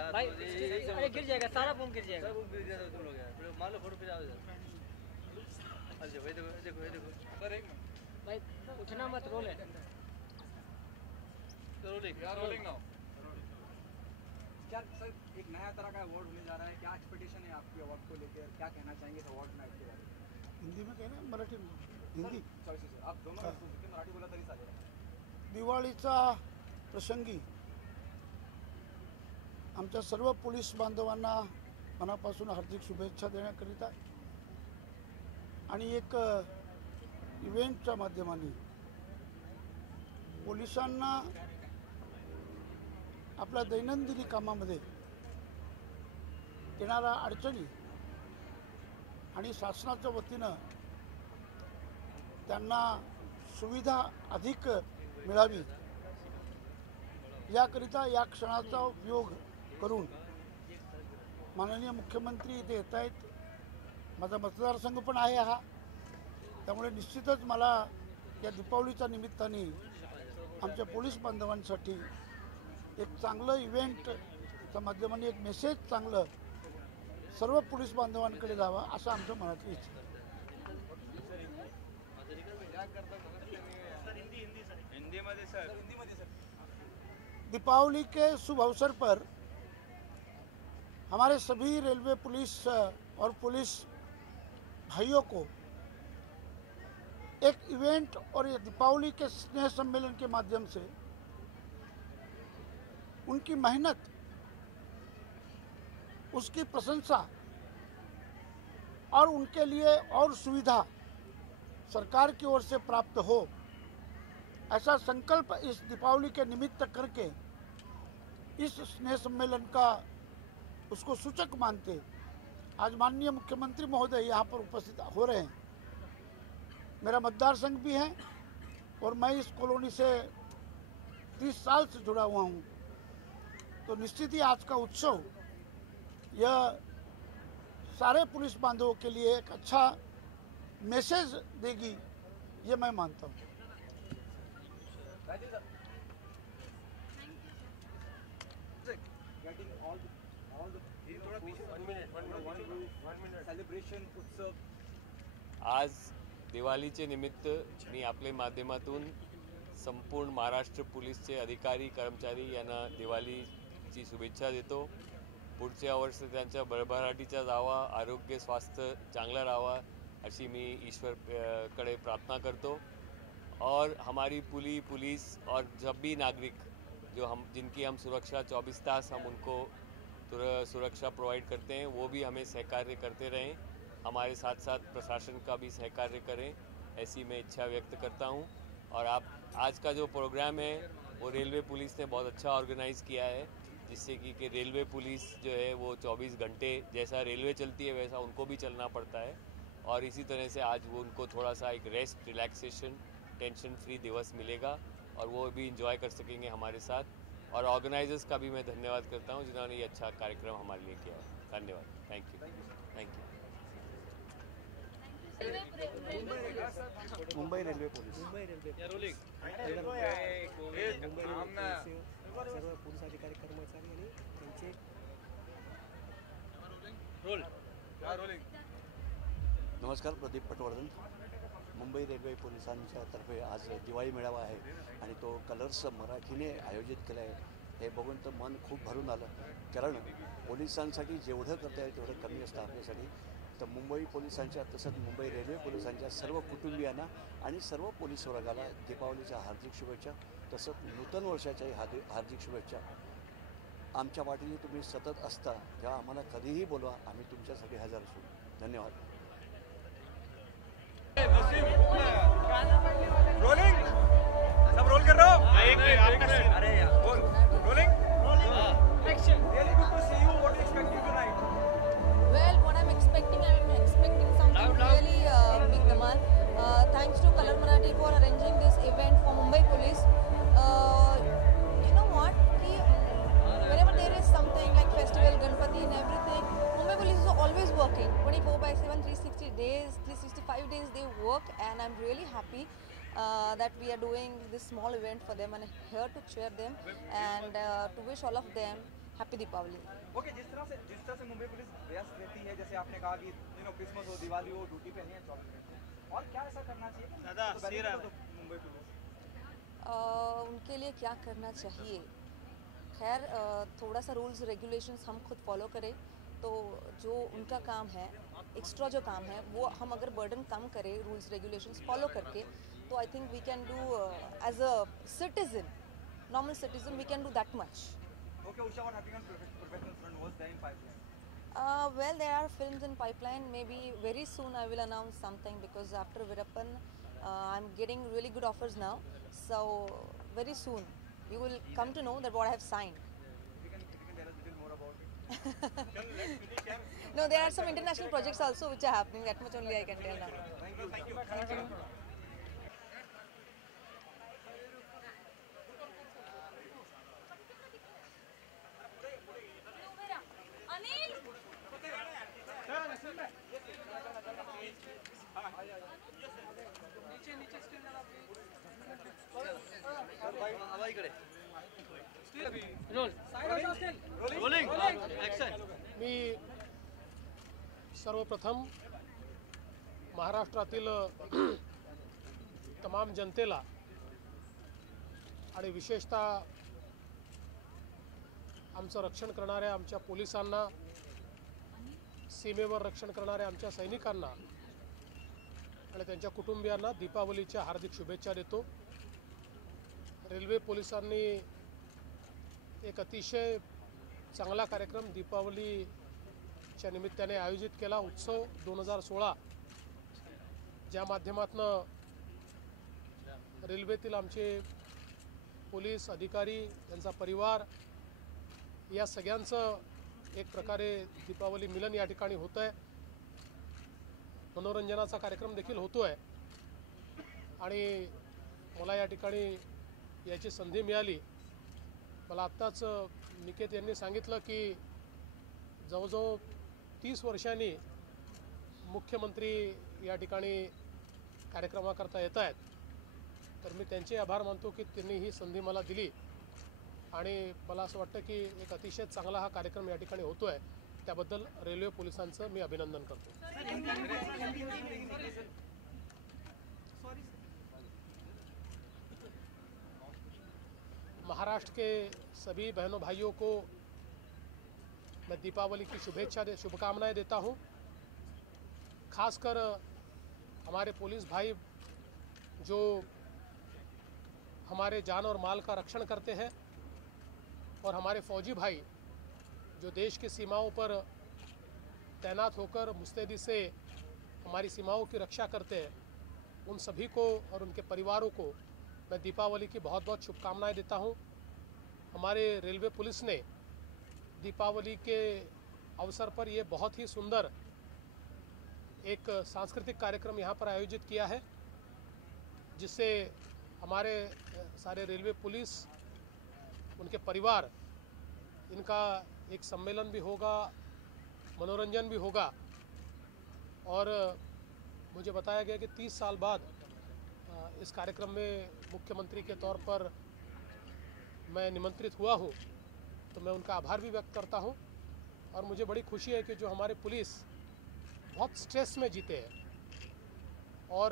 यार भाई अरे गिर जाएगा, सारा फोन गिर जाएगा। सब गिर गया तुम लोग यार, मान लो फोटो पे जाओ इधर। अच्छा भाई देखो देखो देखो सर एक मिनट भाई उठना मत, रोल है। Rolling now. क्या सर एक नया तरह का अवार्ड होने जा रहा है, क्या एक्सपेक्टेशन है आपके अवार्ड को लेकर, क्या कहना चाहेंगे इस अवार्ड नाइट के बारे में? हिंदी में कहना मराठी में हिंदी सॉरी सर आप दोनों मराठी बोला तरी चालेल. दिवाळीचा प्रसंगी आमच्या सर्व पोलीस बांधवांना मनापासून हार्दिक शुभेच्छा देण्याकरिता आणि एक इव्हेंटच्या माध्यमाने पोलिसांना आपल्या दैनंदिन कामामध्ये येणाऱ्या अडचणी आणि शासनाच्या वतीनं त्यांना सुविधा अधिक मिळावी याकरिता या क्षणाचा उपयोग करून माननीय मुख्यमंत्री इथे येत आहेत. माझा मतदारसंघ पण आहे हा, त्यामुळे निश्चितच मला या दीपावलीच्या निमित्ताने आमच्या पोलीस बांधवांसाठी एक चांगलं इव्हेंटच्या माध्यमाने एक मेसेज चांगलं सर्व पोलीस बांधवांकडे जावा असं आमच्या मनातली इच्छा. दीपावली के शुभ अवसर पर हमारे सभी रेलवे पुलिस और पुलिस भाइयों को एक इवेंट और ये दीपावली के स्नेह सम्मेलन के माध्यम से उनकी मेहनत, उसकी प्रशंसा और उनके लिए और सुविधा सरकार की ओर से प्राप्त हो, ऐसा संकल्प इस दीपावली के निमित्त करके इस स्नेह सम्मेलन का उसको सूचक मानते आज माननीय मुख्यमंत्री महोदय यहाँ पर उपस्थित हो रहे हैं। मेरा मतदार संघ भी है और मैं इस कॉलोनी से 30 साल से जुड़ा हुआ हूँ, तो निश्चित ही आज का उत्सव यह सारे पुलिस बांधवों के लिए एक अच्छा मैसेज देगी, ये मैं मानता हूँ। सेलिब्रेशन उत्सव आज दिवाळीचे निमित्त मी आपल्या माध्यमातून संपूर्ण महाराष्ट्र पोलीसचे अधिकारी कर्मचारी यांना दिवाळीची शुभेच्छा देतो। पुढच्या वर्षी त्यांच्या भरभराटीचा जावा, आरोग्य स्वास्थ्य चांगला राहावा अशी मी ईश्वर कडे प्रार्थना करतो। और हमारी पुलिस और जब भी नागरिक जो हम जिनकी हम सुरक्षा 24 तास हम उनको सुरक्षा प्रोवाइड करते हैं, वो भी हमें सहकार्य करते रहें, हमारे साथ साथ प्रशासन का भी सहकार्य करें, ऐसी मैं इच्छा व्यक्त करता हूं। और आप आज का जो प्रोग्राम है वो रेलवे पुलिस ने बहुत अच्छा ऑर्गेनाइज़ किया है, जिससे कि रेलवे पुलिस जो है वो 24 घंटे जैसा रेलवे चलती है वैसा उनको भी चलना पड़ता है। और इसी तरह से आज वो उनको थोड़ा सा एक रेस्ट, रिलैक्सेशन, टेंशन फ्री दिवस मिलेगा और वो भी इंजॉय कर सकेंगे हमारे साथ। और ऑर्गेनाइजर्स का भी मैं धन्यवाद करता हूँ जिन्होंने ये अच्छा कार्यक्रम हमारे लिए किया है। धन्यवाद, thank you, thank you. Mumbai railway police rolling सर्व पोलीस अधिकारी कर्मचारी आणि त्यांचे रोलिंग। नमस्कार, प्रदीप पटवर्धन। मुंबई रेल्वे पोलिसांच्या तर्फे आज दिवाळी मेळावा आहे आणि तो कलर्स मराठीने आयोजित केला आहे। हे बघून तर मन खूप भरून आलं, कारण पोलिसांसाठी जेवढं करता येईल तेवढं कमी असतं आपल्यासाठी। तर मुंबई पोलिसांच्या तसंच मुंबई रेल्वे पोलिसांच्या सर्व कुटुंबियांना आणि सर्व पोलीस वर्गाला दीपावलीच्या हार्दिक शुभेच्छा, तसंच नूतन वर्षाच्याही हार्दिक शुभेच्छा। आमच्या पाठीशी तुम्ही सतत असता, तेव्हा आम्हाला कधीही बोलवा, आम्ही तुमच्यासाठी हजर असू। धन्यवाद। रोलिंग सब रोल कर रहे हो? अरे यार rolling really good to see you. What do you expecting tonight? Well, what I'm expecting something really big, Dhamal. Thanks to Color Marathi for arranging this event for Mumbai Police. You know what? Whenever there is something like festival, Ganpati and everything, Mumbai Police is always working 24/7, 360 days, 365 days they work, and I'm really happy that we are doing this small event for them and here to cheer them and to wish all of them happy Deepavali. Okay, जिस तरह से Mumbai police व्यस्त रहती है, जैसे आपने कहा कि Christmas हो, दिवाली हो, ड्यूटी पे नहीं है 24 घंटे, और क्या ऐसा करना चाहिए मुंबई पुलिस? उनके लिए क्या करना चाहिए? खैर थोड़ा सा रूल्स रेगुलेशंस हम खुद फॉलो करें तो जो उनका काम है, एक्स्ट्रा जो काम है वो हम अगर बर्डन कम करें रूल्स रेगुलेशंस फॉलो करके, तो I think we can do as a citizen, normal citizen, we can do that much. Okay, Usha, what happening on professional front? Was there in pipeline? Well, there are films in pipeline. Maybe very soon I will announce something, because after Virappan, I'm getting really good offers now. So very soon you will come to know that what I have signed. If you can tell us a little more about it. No, there are some international projects also which are happening. That much only I can tell now. Thank you. मी सर्वप्रथम महाराष्ट्रातील तमाम जनतेला आणि विशेषतः आमचं रक्षण करणाऱ्या आमच्या पोलिसांना, सीमेवर रक्षण करणाऱ्या आमच्या सैनिकांना आणि त्यांच्या कुटुंबियांना दीपावलीच्या हार्दिक शुभेच्छा देतो। रेल्वे पोलिसांनी एक अतिशय चांगला कार्यक्रम दीपावलीच्या निमित्ताने आयोजित केला, उत्सव 2016, ज्या माध्यमातून रेल्वेतील आमचे पोलीस अधिकारी, त्यांचा परिवार या सगळ्यांचं एक प्रकारे दीपावली मिलन या ठिकाणी होत आहे। मनोरंजनाचा कार्यक्रम देखील होतोय आणि मला या ठिकाणी याची संधी मिळाली। मला आत्ताच निकेत यांनी सांगितलं की जवळजवळ 30 वर्षांनी मुख्यमंत्री या ठिकाणी कार्यक्रमाकरता येत आहेत, तर मी त्यांचे आभार मानतो की त्यांनी ही संधी मला दिली आणि मला असं वाटतं की एक अतिशय चांगला हा कार्यक्रम या ठिकाणी होतोय, त्याबद्दल रेल्वे पोलिसांचं मी अभिनंदन करतो। महाराष्ट्र के सभी बहनों भाइयों को मैं दीपावली की शुभकामनाएं देता हूं। खासकर हमारे पुलिस भाई जो हमारे जान और माल का रक्षण करते हैं और हमारे फौजी भाई जो देश की सीमाओं पर तैनात होकर मुस्तैदी से हमारी सीमाओं की रक्षा करते हैं, उन सभी को और उनके परिवारों को मैं दीपावली की बहुत बहुत शुभकामनाएं देता हूं। हमारे रेलवे पुलिस ने दीपावली के अवसर पर ये बहुत ही सुंदर एक सांस्कृतिक कार्यक्रम यहाँ पर आयोजित किया है, जिससे हमारे सारे रेलवे पुलिस, उनके परिवार, इनका एक सम्मेलन भी होगा, मनोरंजन भी होगा। और मुझे बताया गया कि 30 साल बाद इस कार्यक्रम में मुख्यमंत्री के तौर पर मैं निमंत्रित हुआ हूँ, तो मैं उनका आभार भी व्यक्त करता हूँ। और मुझे बड़ी खुशी है कि जो हमारे पुलिस बहुत स्ट्रेस में जीते हैं और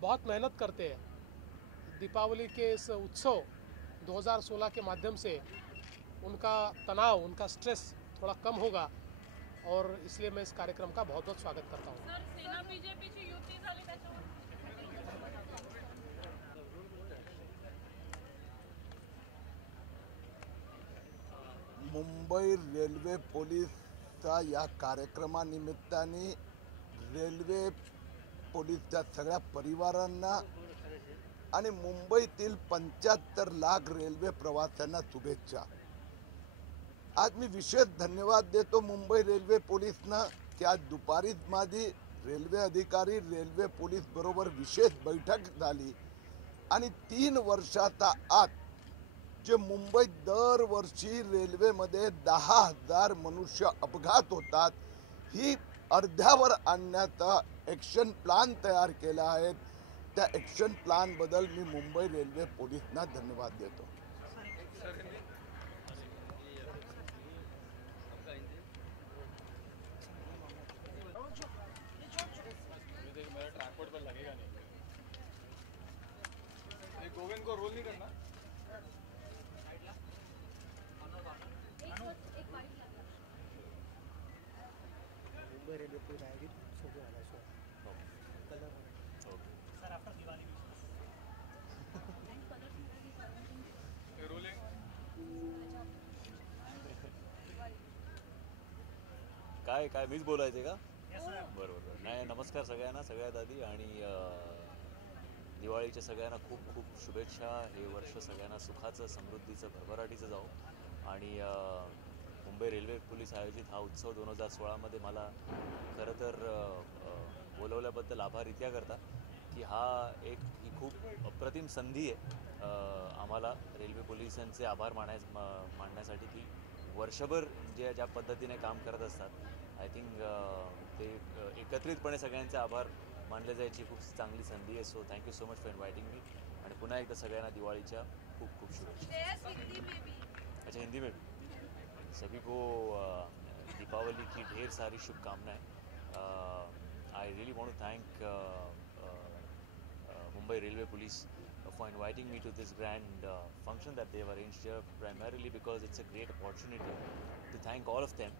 बहुत मेहनत करते हैं, दीपावली के इस उत्सव 2016 के माध्यम से उनका तनाव, उनका स्ट्रेस थोड़ा कम होगा और इसलिए मैं इस कार्यक्रम का बहुत बहुत स्वागत करता हूँ। सर, सेना बीजेपीची युती झाली त्याच्यावर मुंबई रेल्वे पोलीसच्या या कार्यक्रमानिमित्ताने रेल्वे पोलीसच्या सगळ्या परिवारांना आणि मुंबईतील 75 लाख रेल्वे प्रवाशांना शुभेच्छा। आज मी विशेष धन्यवाद देतो मुंबई रेल्वे पोलीसना की आज दुपारीच माझी रेल्वे अधिकारी, रेल्वे पोलीस बरोबर विशेष बैठक झाली आणि 3 वर्षाचा आत जे मुंबईत दरवर्षी रेल्वेमध्ये 10,000 मनुष्य अपघात होतात, ही अर्ध्यावर आणण्याचा ॲक्शन प्लॅन तयार केला आहे। त्या ॲक्शन प्लॅन बद्दल मी मुंबई रेल्वे पोलीसना धन्यवाद देतो। इनको रोल नहीं करना। मुंबई रेल्वे पुलिस आयोजित सोबत आला so colour sir after Diwali rolling काय काय मीच बोलायचे का? बरोबर. नाही, नमस्कार सगळ्यांना, सगळ्यात आधी. आणि दिवाळीच्या सगळ्यांना खूप खूप शुभेच्छा. हे वर्ष सगळ्यांना सुखाचं, समृद्धीचं, भरभराटीचं जाऊ. आणि मुंबई रेल्वे पोलीस आयोजित हा उत्सव 2016मध्ये मला खरं तर बोलवल्याबद्दल आभार इतक्या करता की ही खूप अप्रतिम संधी आहे आम्हाला रेल्वे पोलिसांचे आभार मानण्यासाठी की वर्षभर ज्या पद्धतीने काम करत असतात. आय थिंक ते एकत्रितपणे सगळ्यांचे आभार मानले जायची खूप चांगली संधी आहे. So thank you so much for inviting me. आणि पुन्हा एकदा सगळ्यांना दिवाळीच्या खूप खूप शुभेच्छा. अच्छा, हिंदी में भी सभी को दीपावली की ढेर सारी शुभकामनाएं. I really want to thank Mumbai railway police for inviting me to this grand function that they've arranged here, primarily because it's a great opportunity to thank all of them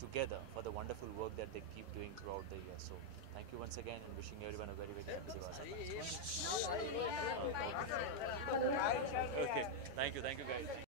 together for the wonderful work that they keep doing throughout the year. So thank you once again and wishing everyone a very very happy Diwali. Okay, thank you guys.